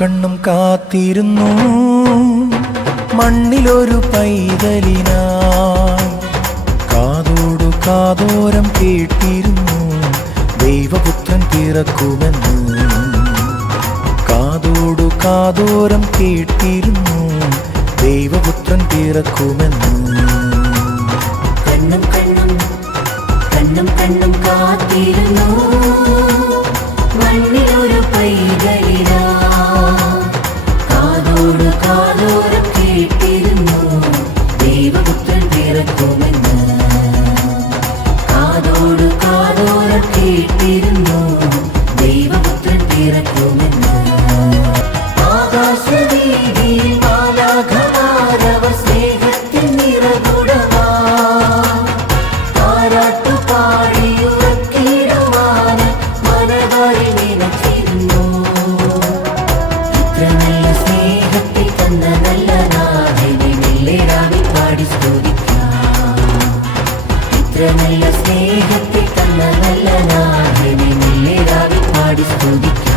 കണ്ണും കാത്തിരുന്നു മണ്ണിലൊരു പൈതലിനായി. കാതോടു കാതോരം കേട്ടിരുന്നു ദൈവപുത്രൻ പിറക്കുമെന്ന്. കാതോടു കാതോരം കേട്ടിരുന്നു ദൈവപുത്രൻ പിറക്കുമെന്ന്. കണ്ണും കണ്ണും കണ്ണും കണ്ണും കാത്തിരുന്നു മണ്ണിലൊരു പൈതലിനാ. കാതോട് കാതോരം കേട്ടിരുന്നു ദൈവപുത്രൻ പിറക്കുമെന്ന്. കാതോട് കാതോരം കേട്ടിരുന്നു ദൈവപുത്രൻ പിറക്കുമെന്ന്. ആകാശവീതിയിൽ മാലാഖമാരവർ സ്നേഹത്തിൻ നിറകുടമാ പാടിയുറക്കിടുവാന് മനതാരിൽ നിലച്ചിരുന്നു. ഇത്ര നല്ല സ്നേഹത്തിൽ തന്ന നല്ല നാഥനെ മെല്ലെ പാടി സ്തുതിക്കാം. ഇത്ര നല്ല സ്നേഹത്തിൽ തന്ന നല്ല നാഥനെ മെല്ലെ പാടി സ്തുതിക്കാം.